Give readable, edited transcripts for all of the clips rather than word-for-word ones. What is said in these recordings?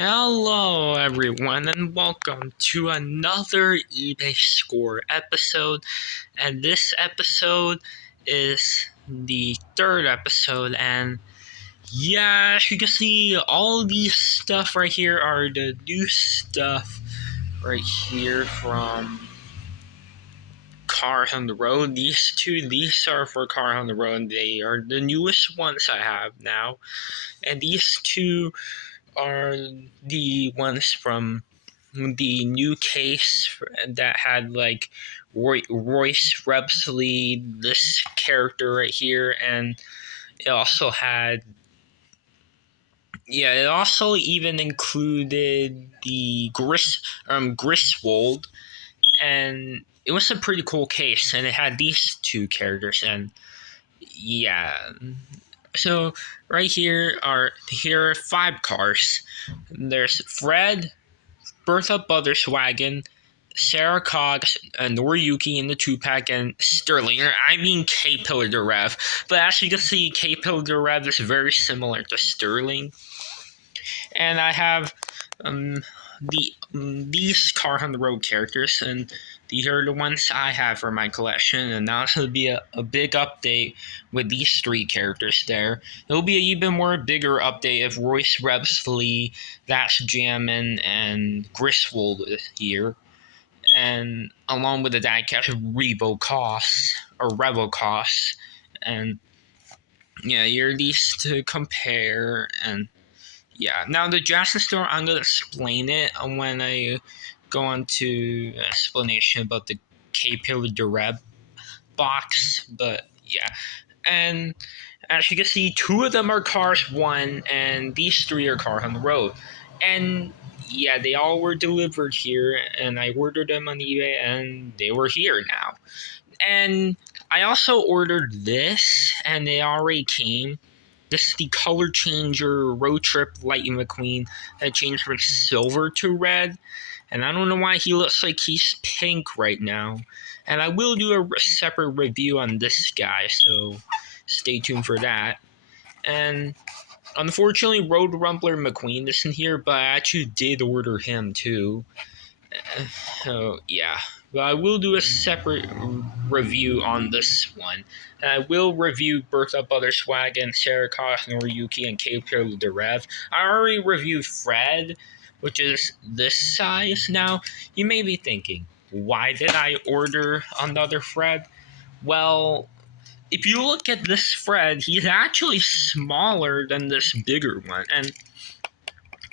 Hello, everyone, and welcome to another eBay Score episode. And this episode is the third episode. And yeah, as you can see, all these stuff right here are the new stuff right here from Cars on the Road. These are for Cars on the Road. They are the newest ones I have now. And these two are the ones from the new case that had like Royce Rebsley, this character right here, and it also had it also even included the Griswold, and it was a pretty cool case, and it had these two characters, and yeah. So right here are 5 cars. There's Fred, Bertha Butterswagen, Sarah Cox, Noriyuki in the 2-pack, and Sterling. Or I mean K Pillar the Rev. But as you can see, K Pillar the Rev is very similar to Sterling. And I have these Car on the Road characters, and these are the ones I have for my collection. And now it's going to be a big update with these 3 characters there. It'll be an even more bigger update if Royce Rebsley, That's Jammin', and Griswold is here. And along with the diecast Revocos. And yeah, you're these to compare. And yeah, now the Jackson store, I'm going to explain it when I go on to explanation about the K-Pillar Direct box. But yeah, and as you can see, 2 of them are Cars 1, and these 3 are Cars on the Road. And yeah, they all were delivered here, and I ordered them on eBay, and they were here now. And I also ordered this, and they already came. This is the color changer road trip Lightning McQueen that changed from silver to red. And I don't know why he looks like he's pink right now. And I will do a separate review on this guy, so stay tuned for that. And unfortunately, Road Rumbler McQueen isn't here, but I actually did order him too. So yeah, but I will do a separate review on this one. And I will review Bertha Butterswagen, Sarah Cox, Noriyuki, and K. Pillar the Rev. I already reviewed Fred, which is this size. Now, you may be thinking, why did I order another Fred? Well, if you look at this Fred, he's actually smaller than this bigger one. And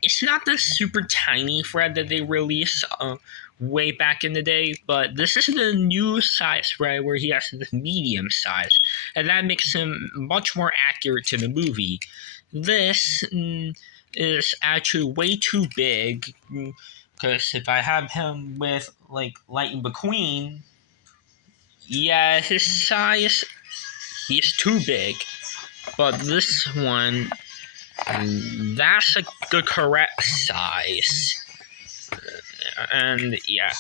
it's not the super tiny Fred that they released way back in the day, but this is the new size Fred where he has the medium size, and that makes him much more accurate to the movie. This is actually way too big, because if I have him with like Lightning McQueen, yeah, his size, he's too big. But this one, that's the correct size. And yeah.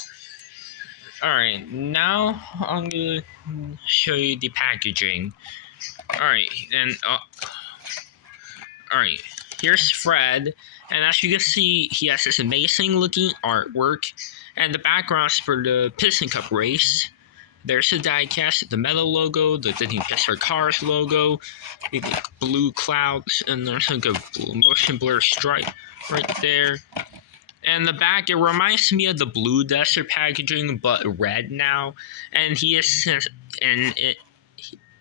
Alright, now I'm gonna show you the packaging. Alright, and alright, here's Fred, and as you can see, he has this amazing looking artwork, and the background's for the Piston Cup race. There's the diecast, the metal logo, the Disney Pixar Cars logo, the blue clouds, and there's like a motion blur stripe right there. And the back, it reminds me of the Blue Desert packaging, but red now. And he is, and it,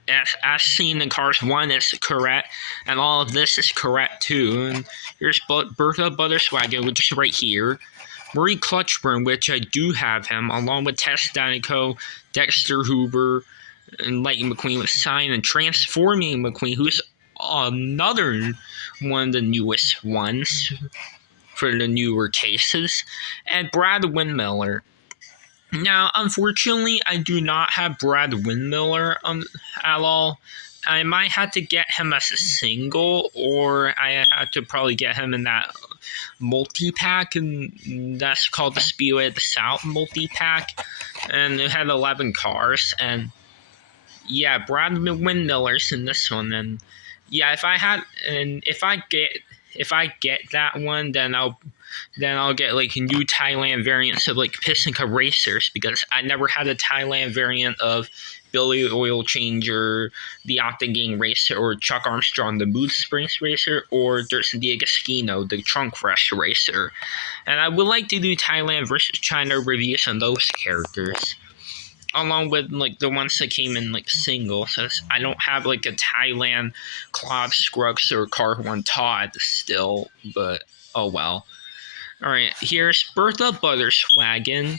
as seen in Cars 1, is correct, and all of this is correct too. And here's Bertha Butterswagen, which is right here. Murray Clutchburn, which I do have him, along with Tess Danico, Dexter Hoover, and Lightning McQueen with Sign, and Transforming McQueen, who's another one of the newest ones for the newer cases, and Brad Windmiller. Now, unfortunately, I do not have Brad Windmiller at all. I might have to get him as a single, or I have to probably get him in that multi-pack, and that's called the Speedway of the South multi-pack, and it had 11 cars, and yeah, Brad Windmiller's in this one, and yeah, if I get that one, then I'll Then I'll get like new Thailand variants of like Piston Cup racers because I never had a Thailand variant of Billy Oil Changer, the Octagon racer, or Chuck Armstrong, the Mood Springs racer, or Dirksen D'Agostino, the Trunk Fresh racer. And I would like to do Thailand versus China reviews on those characters, along with like the ones that came in like singles. Since I don't have like a Thailand Claude Scruggs or Car1 Todd still, but oh well. Alright, here's Bertha Butterswagen.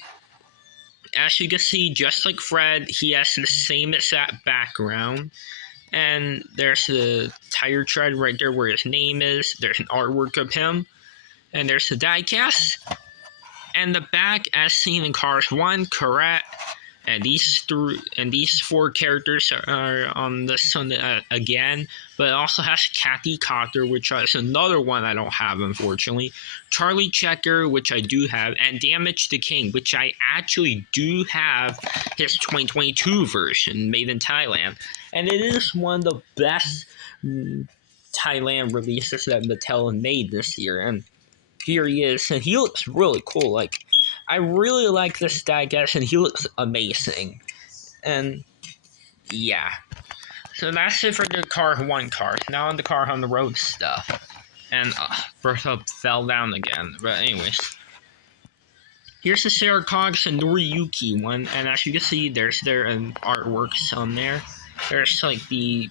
As you can see, just like Fred, he has the same exact background. And there's the tire tread right there where his name is. There's an artwork of him. And there's the diecast. And the back, as seen in Cars 1, correct. And these four characters are on this one again, but it also has Kathy Cotter, which is another one I don't have, unfortunately. Charlie Checker, which I do have, and Damage the King, which I actually do have his 2022 version made in Thailand. And it is one of the best Thailand releases that Mattel made this year. And here he is, and he looks really cool. Like, I really like this diecast, and he looks amazing. And yeah, so that's it for the Car 1 cars. Now on the Car on the Road stuff. And Bertha fell down again. But anyways, here's the Sarah Cogs and Noriyuki one, and as you can see, there's their artworks on there. There's like the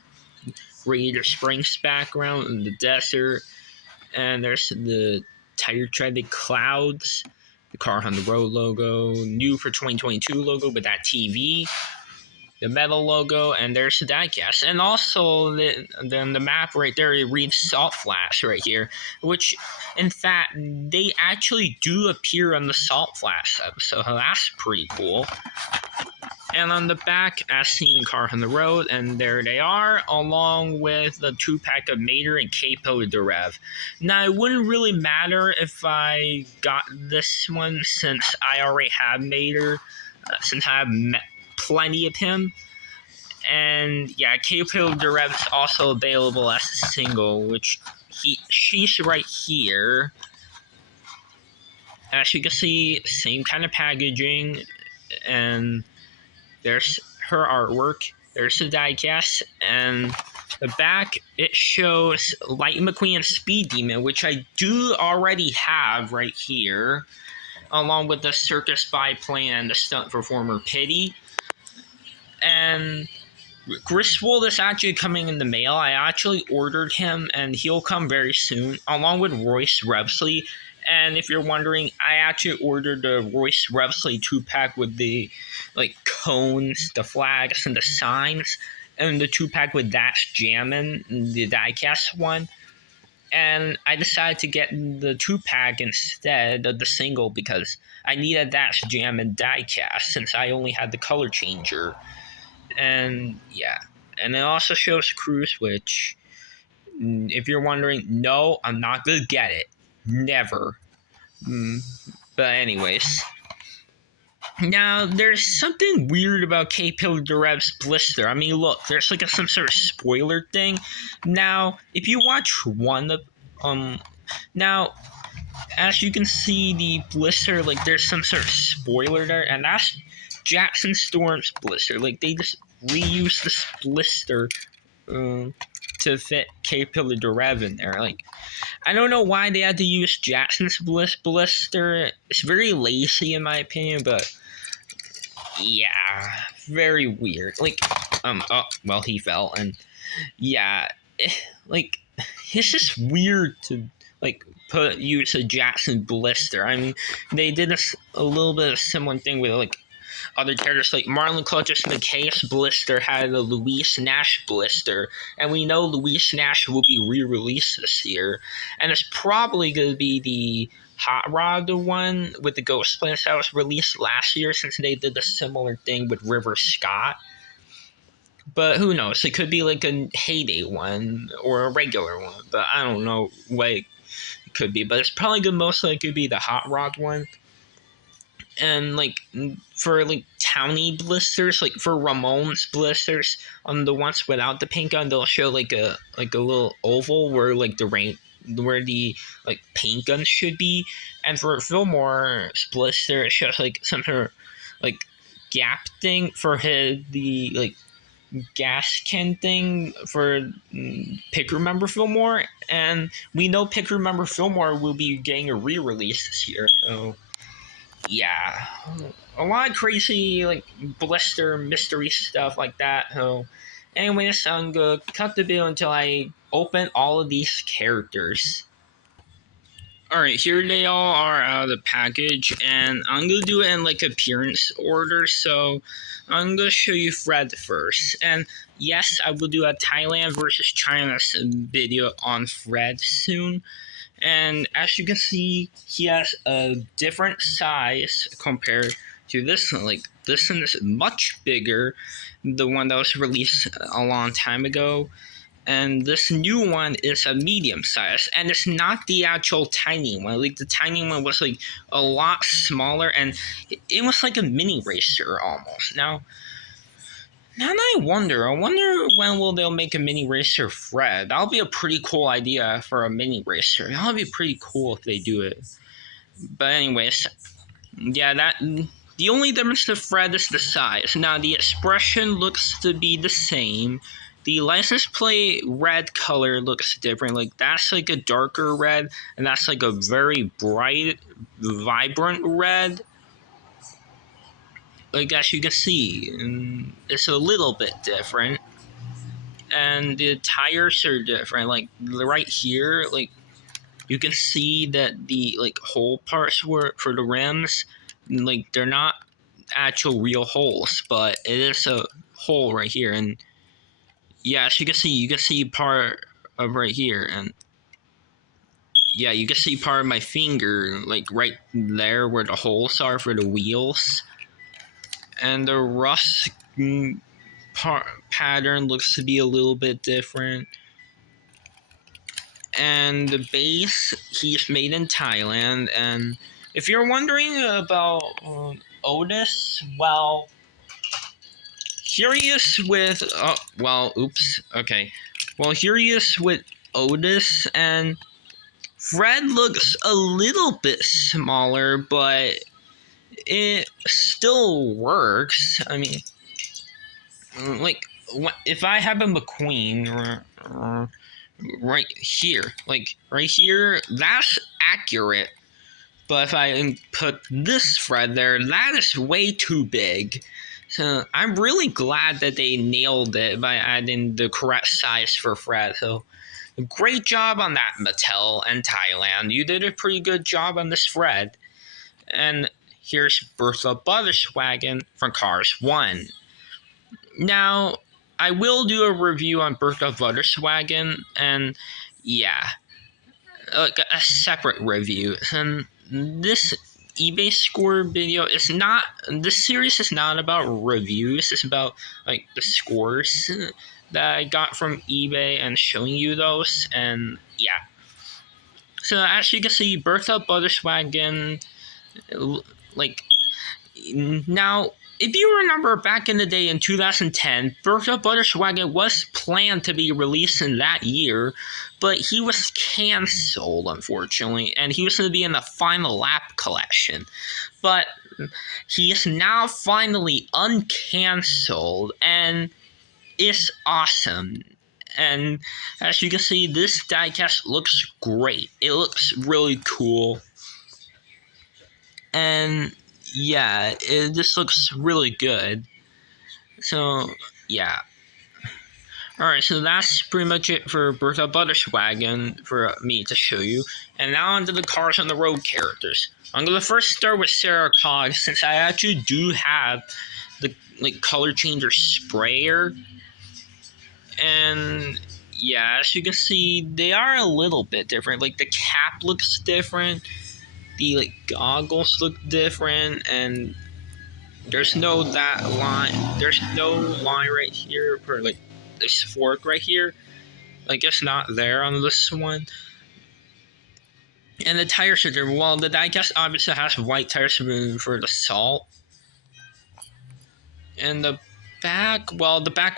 Radiator Springs background in the desert, and there's the tire treaded clouds. The Car on the Road logo, new for 2022 logo with that TV, the metal logo, and there's the diecast. And also, then the map right there, it reads Salt Flash right here, which, in fact, they actually do appear on the Salt Flash episode, so that's pretty cool. And on the back, as seen in Car on the Road, and there they are, along with the 2-pack of Mater and Capo de Rev. Now, it wouldn't really matter if I got this one, since I already have Mater, since I have plenty of him. And yeah, Capo de Rev is also available as a single, which she's right here. As you can see, same kind of packaging, and there's her artwork. There's the diecast, and the back, it shows Lightning McQueen and Speed Demon, which I do already have right here, along with the Circus Biplane and the Stunt Performer Pity. And Griswold is actually coming in the mail. I actually ordered him, and he'll come very soon, along with Royce Revsley. And if you're wondering, I actually ordered the Royce Revsley 2-pack with the like cones, the flags, and the signs, and the 2-pack with That's Jammin', the diecast one. And I decided to get the 2-pack instead of the single because I needed That's Jammin' diecast since I only had the color changer. And yeah, and it also shows Cruz, which, if you're wondering, no, I'm not gonna get it. Never. But anyways, now there's something weird about Capo de Rev's blister. I mean, look, there's like some sort of spoiler thing. Now, if you watch one of now, as you can see, the blister, like there's some sort of spoiler there, and that's Jackson Storm's blister. Like they just reused this blister to fit Capo de Rev in there. Like, I don't know why they had to use Jackson's blister. It's very lazy in my opinion, but yeah, very weird. Like, oh, well, he fell, and yeah, like, it's just weird to like use a Jackson blister. I mean, they did a little bit of a similar thing with like other characters, like Marlon Clutches McKay's blister had a Luis Nash blister, and we know Luis Nash will be re-released this year, and it's probably going to be the Hot Rod one with the Ghost Planet that was released last year, since they did a similar thing with River Scott. But who knows? It could be like a Heyday one or a regular one, but I don't know what it could be. But it's probably going to most likely be the Hot Rod one. And like for like towny blisters, like for Ramon's blisters, on the ones without the paint gun, they'll show like a little oval where like the where the like paint gun should be, and for Fillmore's blister, it shows like some sort of like gap thing for the like gas can thing for Pick Remember Fillmore, and we know Pick Remember Fillmore will be getting a re-release this year. So yeah, a lot of crazy like blister mystery stuff like that. So anyways, I'm gonna cut the video until I open all of these characters. Alright, here they all are out of the package, and I'm gonna do it in like appearance order, so I'm gonna show you Fred first. And yes, I will do a Thailand versus China video on Fred soon. And as you can see, he has a different size compared to this one. Like, this one is much bigger, the one that was released a long time ago. And this new one is a medium size, and it's not the actual tiny one. Like, the tiny one was like a lot smaller, and it was like a mini racer almost. Now I wonder when will they'll make a mini racer Fred. That'll be a pretty cool idea for a mini racer. That'll be pretty cool if they do it. But anyways, yeah, the only difference to Fred is the size. Now the expression looks to be the same. The license plate red color looks different. Like, that's like a darker red, and that's like a very bright, vibrant red. Like, as you can see, it's a little bit different. And the tires are different. Like, right here, like, you can see that the like hole parts were for the rims, like, they're not actual real holes, but it is a hole right here. And yeah, as you can see part of right here, and yeah, you can see part of my finger, like right there where the holes are for the wheels. And the rust pattern looks to be a little bit different. And the base, he's made in Thailand. And if you're wondering about Otis, well, here he is with, here he is with Otis, and Fred looks a little bit smaller, but it still works. I mean, like, if I have a McQueen right here, that's accurate. But if I put this Fred there, that is way too big. So I'm really glad that they nailed it by adding the correct size for Fred. So great job on that, Mattel and Thailand. You did a pretty good job on this Fred. And here's Bertha Butterswagen from Cars 1. Now, I will do a review on Bertha Butterswagen, and yeah, like a separate review. And this eBay score video is not, this series is not about reviews, it's about like the scores that I got from eBay and showing you those. And yeah, so as you can see, Bertha Butterswagen, like, now, if you remember back in the day in 2010, Bertha Butterswagen was planned to be released in that year, but he was cancelled, unfortunately, and he was going to be in the Final Lap collection. But he is now finally uncancelled, and it's awesome. And as you can see, this diecast looks great. It looks really cool. And yeah, this looks really good. So yeah. Alright, so that's pretty much it for Bertha Butterswagen for me to show you. And now onto the Cars on the Road characters. I'm going to first start with Sarah Cog, since I actually do have the like color changer sprayer. And yeah, as you can see, they are a little bit different. Like, the cap looks different. The like goggles look different, and there's no line right here for like this fork right here. Like, it's not there on this one. And the tires are different. Well, the diecast obviously has white tires for the salt. And the back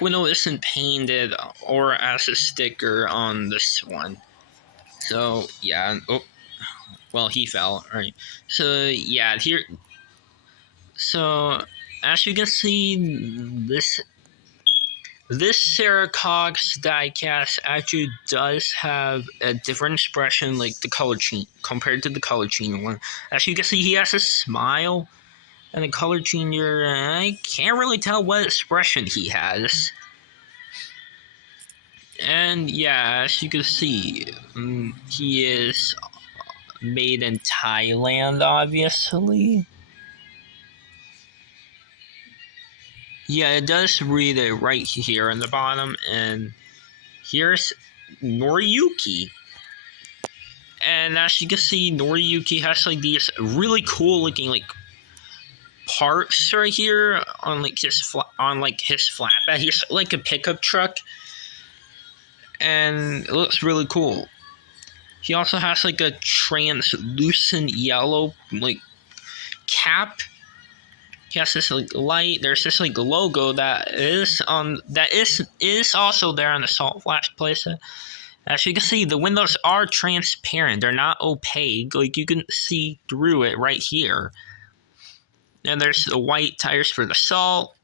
window isn't painted or as a sticker on this one. So yeah. Oh, well, he fell. All right. So yeah, here. So as you can see, this Saracox diecast actually does have a different expression, like the color change compared to the color change one. As you can see, he has a smile, and the color changer, I can't really tell what expression he has. And yeah, as you can see, he is made in Thailand, obviously. Yeah, it does read it right here on the bottom, and here's Noriyuki. And as you can see, Noriyuki has like these really cool looking like parts right here on like his flatbed. He's like a pickup truck, and it looks really cool. He also has like a translucent yellow like cap. He has this like light. There's this like logo that is also there on the salt flash playset. As you can see, the windows are transparent. They're not opaque. Like you can see through it right here. And there's the white tires for the salt.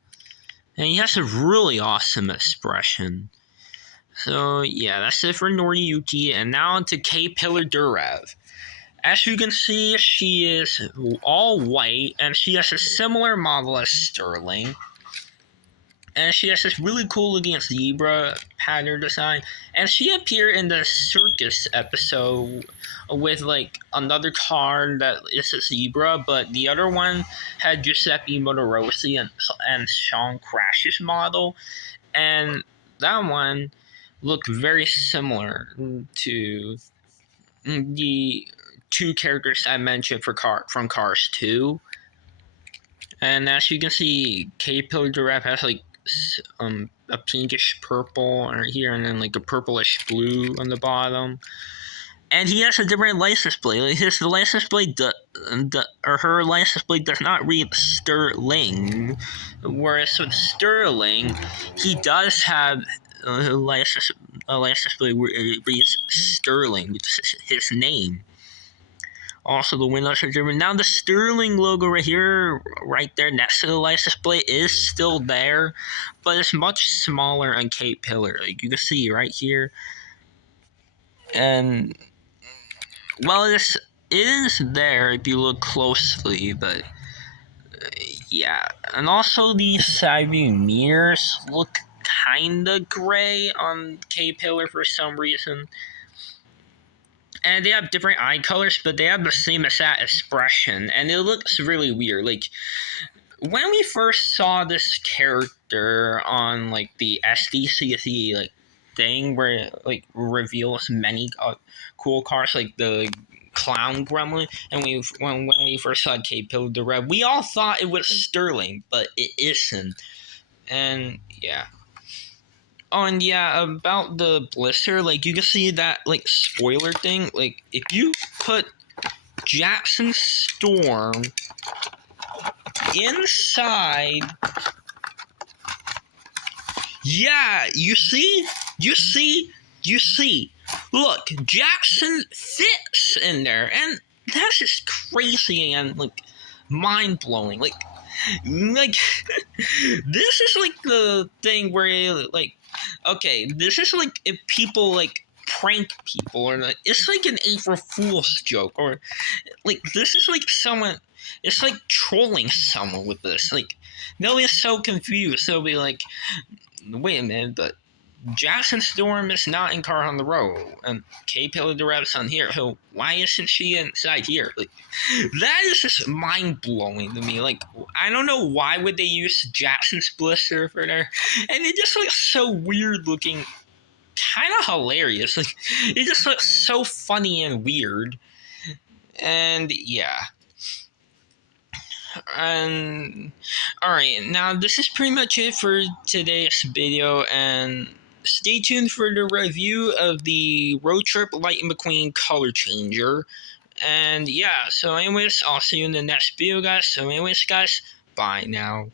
And he has a really awesome expression. So yeah, that's it for Noriyuki. And now on to K-Pillar Durev. As you can see, she is all white, and she has a similar model as Sterling. And she has this really cool looking zebra pattern design. And she appeared in the circus episode with like another car that is a zebra, but the other one had Giuseppe Motorosi and Sean Crash's model. And that one looked very similar to the two characters I mentioned from Cars 2. And as you can see, K-Pillar Giraffe has like a pinkish purple right here, and then like a purplish blue on the bottom. And he has a different license plate. Like his license plate, or her license plate does not read Sterling, whereas with Sterling, he does have a license plate where it reads Sterling, which is his name. Also, the windows are different. Now, the Sterling logo right here, right there next to the license plate is still there, but it's much smaller on K-Pillar. Like, you can see right here. And, well, it is there if you look closely, but, yeah. And also, these side view mirrors look kinda gray on K-Pillar for some reason. And they have different eye colors, but they have the same exact expression, and it looks really weird. Like, when we first saw this character on, like, the SDCC, like, thing where it, like, reveals many cool cars, like the Clown Gremlin, and when we first saw K-Pillar the Red, we all thought it was Sterling, but it isn't. And, yeah. Oh, and yeah, about the blister, like, you can see that, like, spoiler thing. Like, if you put Jackson Storm inside... Yeah, you see? Look, Jackson fits in there, and that's just crazy and, like, mind-blowing. Like, this is, like, the thing where, like, okay, this is like if people like prank people, or like, it's like an April Fool's joke, or like this is like someone, it's like trolling someone with this. Like they'll be so confused. They'll be like, wait a minute, but Jackson Storm is not in Car on the Road, and K-Pillar the Rabbit's on here. So why isn't she inside here? Like, that is just mind blowing to me. Like, I don't know why would they use Jackson's blister for there, and it just looks so weird looking, kind of hilarious. Like, it just looks so funny and weird, and yeah. And alright, now this is pretty much it for today's video, and stay tuned for the review of the Road Trip Lightning McQueen color changer. And yeah, so anyways, I'll see you in the next video, guys. So anyways, guys, bye now.